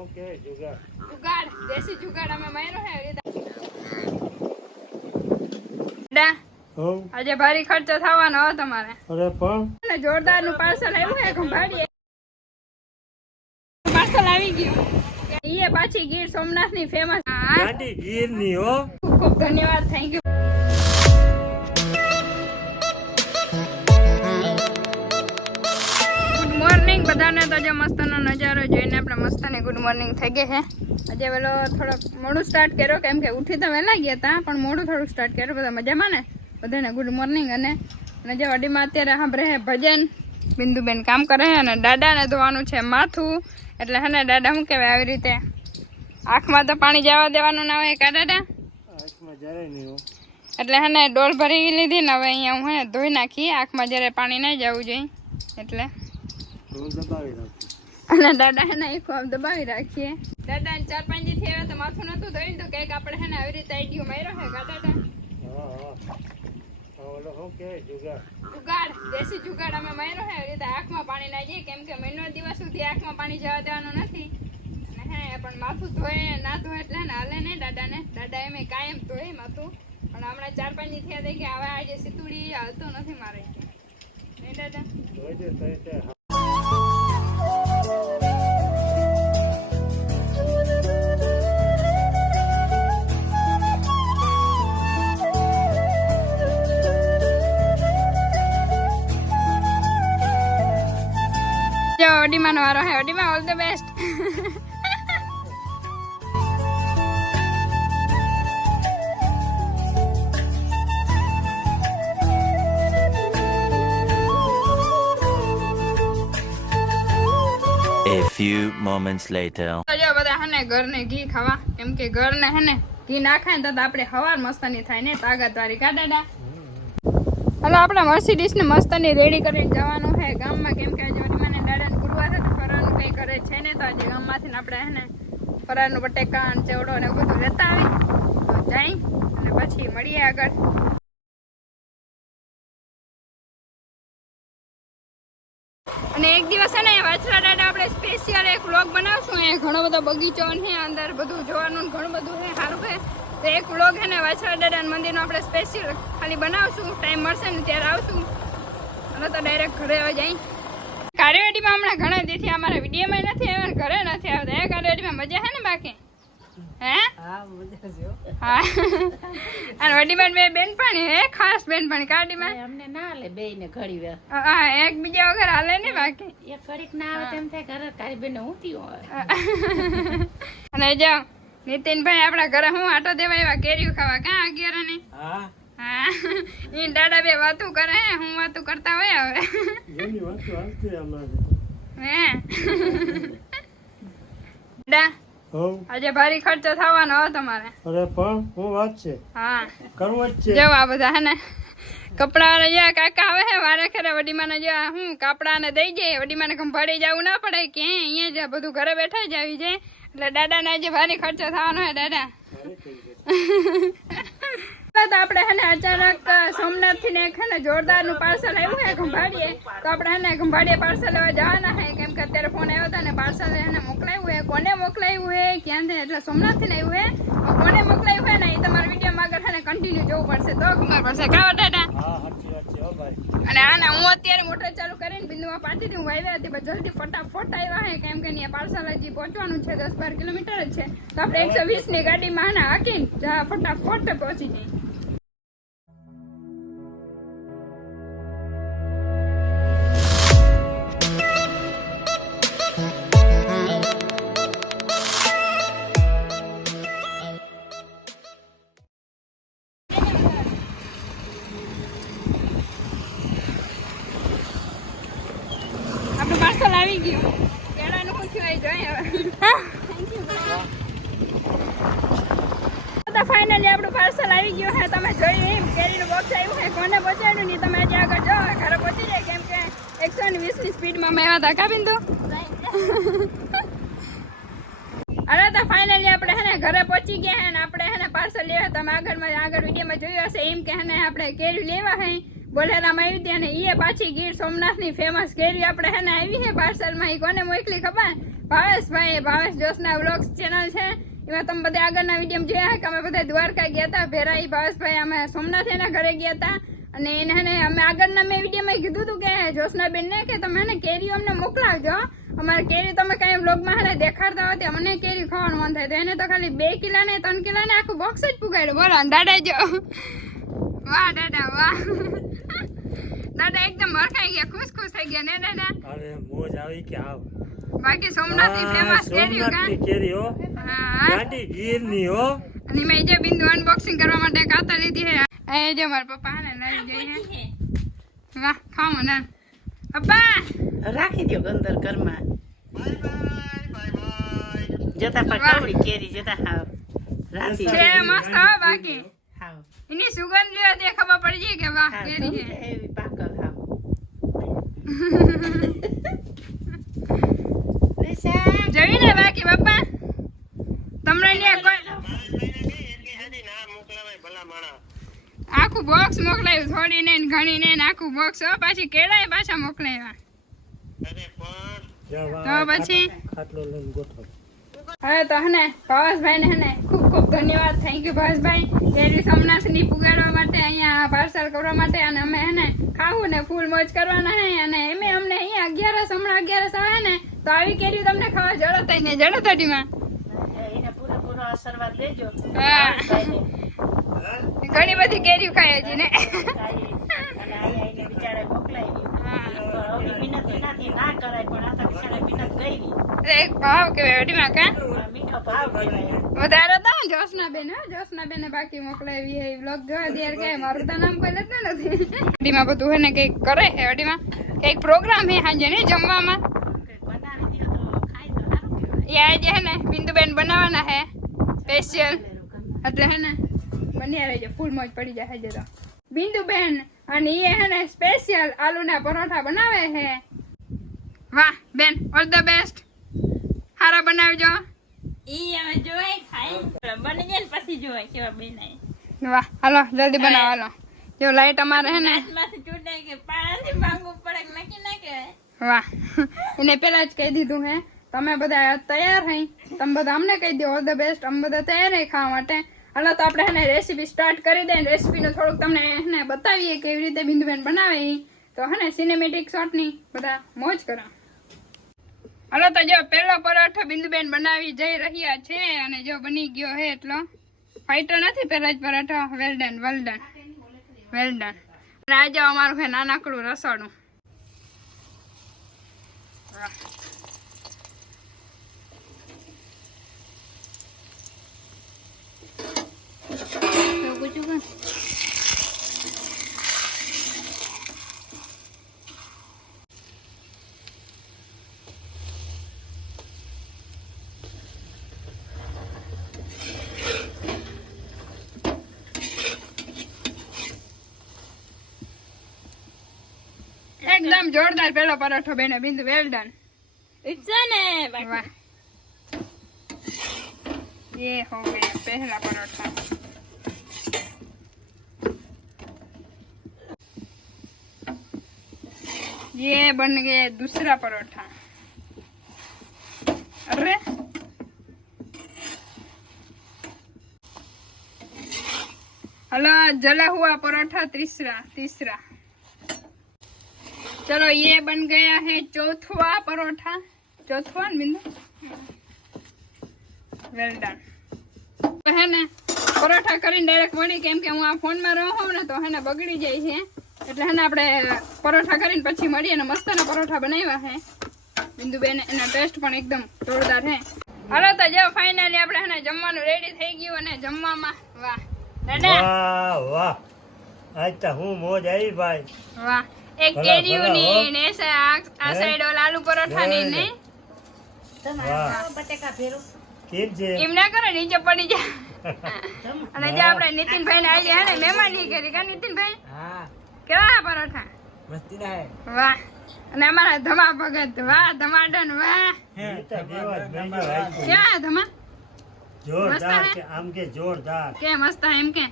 Okay જુગાડ જુગાડ દેશી જુગાડ અમે માર્યો હે આજે ભારી ખર્ચો થવાનો હો તમારે. અરે પણ જોરદાર નું પાર્સલ આવ્યું હે ખંભાળીએ. પાર્સલ આવી ગયું. ઈએ પાછી ગીર સોમનાથ ની ફેમસ ગાંડી ગીર ની હો. ખૂબ ખૂબ ધન્યવાદ. Thank you. ગુડ મોર્નિંગ બધાને. તો જે મસ્તનો નજારો જોઈને આપણે મસ્તની ગુડ મોર્નિંગ થઈ ગઈ છે. આજે વેલો થોડોક મોડું સ્ટાર્ટ કર્યો કેમ કે ઉઠી તો વહેલા ગયા હતા પણ મોડું થોડુંક સ્ટાર્ટ કર્યું. બધા મજામાં ને? બધાને ગુડ મોર્નિંગ. અને જે વાડીમાં અત્યારે સાંભળે છે ભજન. બિંદુબેન કામ કરે છે અને દાદાને ધોવાનું છે માથું. એટલે હે ને દાદા શું કહેવાય આવી રીતે આંખમાં તો પાણી જવા દેવાનું ના હોય કા દાદા? આંખમાં જરાય નહીં હો. એટલે હે ને ડોલ ભરી લીધી ને હવે અહીંયા હું હે ને ધોઈ નાખી. આંખમાં જ્યારે પાણી નહીં જવું જોઈએ એટલે હું દબાવી નાખું. અને દાદા હે ને એક દબાવી રાખીએ. દાદાને 4-5 દી થયા તો માથું નતું ધોઈને તો કંઈક આપણે હે ને આવી રીતે આઈડિયો માર્યો છે કા દાદા? ઓલો શું કહેવાય જુગાડ જુગાડ દેશી જુગાડ અમે માર્યો છે આવી રીતે આંખમાં પાણી ના જાય કેમ કે મહિનો દિવસ સુધી આંખમાં પાણી જવા દેવાનું નથી. અને હે પણ માથું ધોય ના ધોય એટલે ને હાલે નહીં દાદાને. દાદા એમ કાયમ ધોય માથું પણ હમણાં 4-5 દી થયા થઈ કે હવે આજે સીતુડી હાલતું નથી મારે નહીં દાદા. જોઈ દે તઈ તે ઓડીમાનો વારો હે. ઓડીમા all the best. A few moments later. તો જો બધા હે ને ઘરને ઘી ખાવા કેમ કે ઘરને હે ને ઘી ના ખાય ને તો આપણે હવાર મસ્તની થાય ને તાકાત વાળી કા દાદા? હાલો આપણે મર્સિડીઝ ને મસ્તની રેડી કરીને જવાનું છે ગામમાં કેમ કે આજે ઓડીમાને દાદાને ગુરુવાર છે તો ફરવાનું કંઈ કરે છે ને તો આજે ગામમાંથી આપણે હે ને ફરારનું બટેકા ને ચેવડો ને એવું બધું લેતા આવી તો જઈ અને પછી મળીએ આગળ. અને એક દિવસ છે ને વાછરા દાદા આપણે સ્પેશિયલ એક વ્લોગ બનાવશું. એ ઘણો બધો બગીચો છે અંદર બધું જોવાનું ઘણું બધું છે સારું છે. તો એક વ્લોગ છે ને વાછરા દાદા મંદિરનો આપણે સ્પેશિયલ ખાલી બનાવશું. ટાઈમ મળશે ને ત્યારે આવશું. અને તો ડાયરેક્ટ ઘરે આવી જાય. કાર્યવાડીમાં હમણાં ઘણા દીથી અમારા વિડીયોમાં નથી આવ્યા ઘરે નથી આવતા. એ કાર્યવાડીમાં મજા છે ને બાકી? હે હા અને વડીમાં બે બેનપણી હે ખાસ બેનપણી કાડીમાં અમને ના હાલે બે ને ઘડી વાર. હા એક બીજા વગર હાલે ને બાકી એક ઘડીક ના આવે તેમ થાય ઘરે કારી બેન હું થયું હવે. અને જો નીતિનભાઈ આપણા ઘરે હું આટો દેવા એવા કેરીઓ ખાવા કાં 11 ની? હા હા ઈ દાદા બે વાતું કરે હે હું વાતું કરતા હોય હવે એની વાતો હાલતી અમારે. હે દા હો આજે ભારી ખર્ચો થવાનો હો તમારે. અરે પણ હું વાત છે હા કરવો જ છે. જો આ બધા હે ને કપડા જે કાકા આવે હે વારે ખેરે વડીમાને જો હું કાપડા ને દઈ જાય વડીમાને ખંભાળી જવું ના પડે કે અહીંયા જ બધું ઘરે બેઠા જ આવી જાય એટલે દાદાને આજે ભારી ખર્ચો થવાનો હે દાદા. તો આપણે હે ને અચાનક સોમનાથ થી ને એક હે ને જોરદાર નું પાર્સલ આવ્યું હે ખંભાળીએ તો આપણે હે ને ખંભાળીએ પાર્સલ લેવા જવાના હે કેમ કે અત્યારે ફોન આવ્યો હતો ને પાર્સલ એને મોકલાવ્યું હે. કોને મોકલાવ્યું હે ક્યાંથી એટલે સોમનાથ થી ને આવ્યું હે. કોને મોકલાવ્યું હે ને એ તમારા વિડીયોમાં આગળ હે ને કન્ટિન્યુ જોવું પડશે તો ખબર પડશે કા દાદા? હા સાચી વાત છે હો ભાઈ. અને આના હું અત્યારે મોટર ચાલુ કરીને બિંદુમાં પાછી હું આવ્યા હતી પણ જલ્દી ફટાફટ આવ્યા હે કેમ કે અહીંયા પાર્સલ હજી પહોંચવાનું છે 10-12 કિલોમીટર જ છે તો આપણે 120 ની ગાડીમાં હે ને હાકીને ફટાફટ પહોંચી જઈએ. આપણું પાર્સલ આવી ગયું. કેળાનું શું થયું એ જોઈએ હવે. ફાઇનલી આપણું પાર્સલ આવી ગયું હે. તમે જોયું એમ કેરીનું બોક્સ આવ્યું હે. કોને પહોંચાડ્યું નહીં તમે હજી આગળ જો ઘરે પહોંચી જાય કેમ કે 120 ની સ્પીડમાં મેં આવ્યા હતા કા બિંદુ? અરે તો ફાઇનલી આપણે હે ને ઘરે પહોંચી ગયા હે ને આપણે હે ને પાર્સલ લેવા તમે આગળ વિડીયોમાં જોયું હશે એમ કે હે ને આપણે કેરી લેવા હે બોલેરામાં આવી હતી અને એ પાછી ગીર સોમનાથની ફેમસ કેરી આપણે હે ને આવી છે પાર્સલમાં. એ કોને મોકલી ખબર? ભાવેશ જોશના વ્લોગ્સ ચેનલ છે. એમાં તમે બધા આગળના વિડીયો જોયા કે અમે બધા દ્વારકા ગયા હતા ભેરા. ભાવેશભાઈ અમે સોમનાથ એના ઘરે ગયા હતા અને એને અમે આગળના મેં વિડીયોમાં કીધું હતું કે જોશનાબેન ને કે તમે એને કેરીઓ અમને મોકલાવજો. અમારે કેરી તમે કઈ વ્લોગમાં એને દેખાડતા હોય તો મને કેરી ખાવાનું મન થાય. તો એને તો ખાલી 2 કિલો ને 3 કિલો ને આખું બોક્સ જ પુગાડ્યું. બોલો દાદા જો, વાહ દાદા વાહ. દાદા એકદમ હરખાઈ ગયા, ખુશ થઈ ગયા ને દાદા. અરે મોજ આવી કે આવ. બાકી સોમનાથ ની ફેમસ કેરી સોમનાથની કેરી હો. હા ગાંડી ગીરની હો. અને મેં જે બિંદુ અનબોક્સિંગ કરવા માટે કાતા લીધી હે. એ જો મારા પપ્પા ને લઈ ગઈ હે. વાહ ખાઓ ને પપ્પા. રાખી દો અંદર ઘરમાં. જતા પર કવડી કેરી જતા હાવ રાતી છે મસ્ત હો. બાકી હાવ એની સુગંધ લ્યો તે ખબર પડી જાય કે વાહ હાવ કેરી છે. એવી પાકલ હાવ. જોઈને બાકી પપ્પા તમને ન્યા કોઈ આખું બોક્સ મોકલાયું. થોડી ને ઘણી ને આખું બોક્સ હો. પાછી કેળાય પાછા મોકલાવ્યા. તો પછી ખાટલો લઈને ગોઠવ. હવે તો હને ભાવેશભાઈ ને હને ખૂબ ધન્યવાદ. થેન્ક યુ ભાવેશભાઈ. કેરી સોમનાથ ની પુગાડવા માટે, અહીંયા પાર્સલ કરવા માટે. અને અમે હેને ખાવું ને ફૂલ મોજ કરવાના હે. અને એમે અમને અહીંયા 11 આવે ને તો આવી કેરી તમને ખાવા જડત ને જડતડીમાં એને પૂરો આશીર્વાદ દેજો. હા ઘણી બધી કેરી ખાય હજી ને. અને આઈને બિચારે મોકલાવી. તો હવે મહેનત એનાથી ના કરાય પણ આ તો બિચારે મહેનત કરી. એક ભાવ કેવાય અડીમાં કા મીઠો ભાવ કહેવાય. વધારે તો જોશનાબેન જોશનાબેન ને બાકી મોકલાવી એ વ્લોગ જોવા દે કે મારું તો નામ કોઈ લેતું નથી. અડીમાં બધું હે ને કઈક કરે છે. અડીમાં કઈક પ્રોગ્રામ હે સાંજે ને જમવામાં. બનાવી દો તો ખાઈ તો સારું કહેવાય. એ આજે હે ને બિંદુબેન બનાવવાના હે સ્પેશિયલ. એટલે હે ને બન્યા રહેજો, ફૂલ મોજ પડી જાય હજે તો. બિંદુબેન અને એ હે ને સ્પેશિયલ આલુના પરોઠા બનાવે છે. વાહ બેન, ઓલ ધ બેસ્ટ. હારા બનાવજો. ઈ હવે જોઈ ખાઈ બની જાય ને પછી જોઈ કેવા બનાય. વાહ હાલો જલ્દી બનાવો હાલો. જો લાઈટ અમારે હે ને માંથી ચૂંટાય કે પાણી માંગવું પડે કે નક્કી ના કહેવાય. વાહ એને પેલા જ કહી દીધું હે. તમે બધા તૈયાર હઈ, તમે બધા અમને કહી દો ઓલ ધ બેસ્ટ. અમે બધા તૈયાર હઈ ખાવા માટે. હાલો તો આપણે હે રેસીપી સ્ટાર્ટ કરી દઈએ. રેસીપીનું થોડુંક તમને હે બતાવીએ કેવી રીતે બિંદુબેન બનાવે. તો હે ને સિનેમેટિક શોટની બધા મોજ કરો. હાલો તો જો પહેલો પરોઠો બિંદુબેન બનાવી જઈ રહ્યા છે. અને જો બની ગયો હે એટલો ફાઈટર નથી. પહેલા જ પરોઠો. Well done. અને આજે અમારું હે નાનકડું રસોડું. વાહ એકદમ જોરદાર પેલો પરોઠો બેને બિંદુ. Well done. વાહ ये हो गया पहला परोठा. ये बन गया दूसरा परोठा. अरे हेलो जला हुआ परोठा तीसरा. चलो ये बन गया है चौथा परोठा. चौथा बिंदु. Well done. હે ને પરોઠા કરીને ડાયરેક્ટ મળી. કેમ કે હું આ ફોનમાં રહું ને તો હે ને બગડી જાય છે. એટલે હે ને આપણે પરોઠા કરીને પછી મળીએ. ને મસ્તના પરોઠા બનાવ્યા છે બિંદુબેન. એનો ટેસ્ટ પણ એકદમ જોરદાર છે. હાલો તો જો ફાઇનલી આપણે હે ને જમવાનું રેડી થઈ ગયું. અને જમવામાં વાહ દાદા વાહ આજ તો હું મોજ આવી ભાઈ. વાહ એક કેરીઓની ને આ સાઈડ ઓલા આલુ પરોઠાની ને બટેકા ભેરું કેમ છે એમ ના કરે નીચે પડી જાય. અને જે આપણે નીતિનભાઈ ને આજે હે ને મહેમાની કરી કા નીતિનભાઈ. હા કેવા પરોઠા મસ્તી ના વાહ. અને અમારા ધમા ભગત વાહ ધમાડન વાહ. કેવા ધમા જોરદાર કે આમ કે જોરદાર કે મસ્ત એમ કે.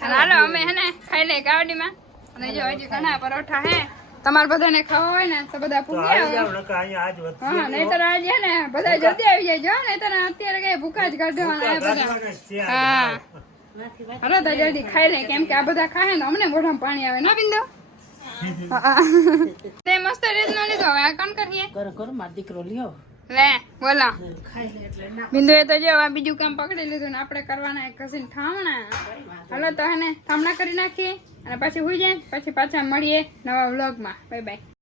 હાલો અમે હે ને ખાઈ લે ગાવડીમાં. અને જો હજી ઘણા પરોઠા હે તમારે બધાને ખાવા હોય ને તો બધા તો પૂરી આવી આવે જાવ નકર અહીંયા આજ વધતી હા નહીતર આજે ને બધા જલ્દી આવી જાય જો નહીતર અત્યારે કઈ ભૂખા જ કાઢવાના આ બધા કાઢવાના જ છે હા આ. હલો તો જલ્દી ખાઈ લે કેમ કે આ બધા ખાય ને અમને મોઢામાં પાણી આવે ના બિંદુ તે મસ્ત રીત નો લીધો હવે આ કોણ કરીએ કરો કરો મારો દીકરો લ્યો લે બોલો ખાઈ લે એટલે ના બિંદુ એ તો જો આ બીજું કામ પકડી લીધું ને આપણે કરવાના એક કસીને ઠામણા હલો તો હે ને ઠામણા કરી નાખીએ અને પછી હુઈ જાય પછી પાછા મળીએ નવા વ્લોગમાં બાય બાય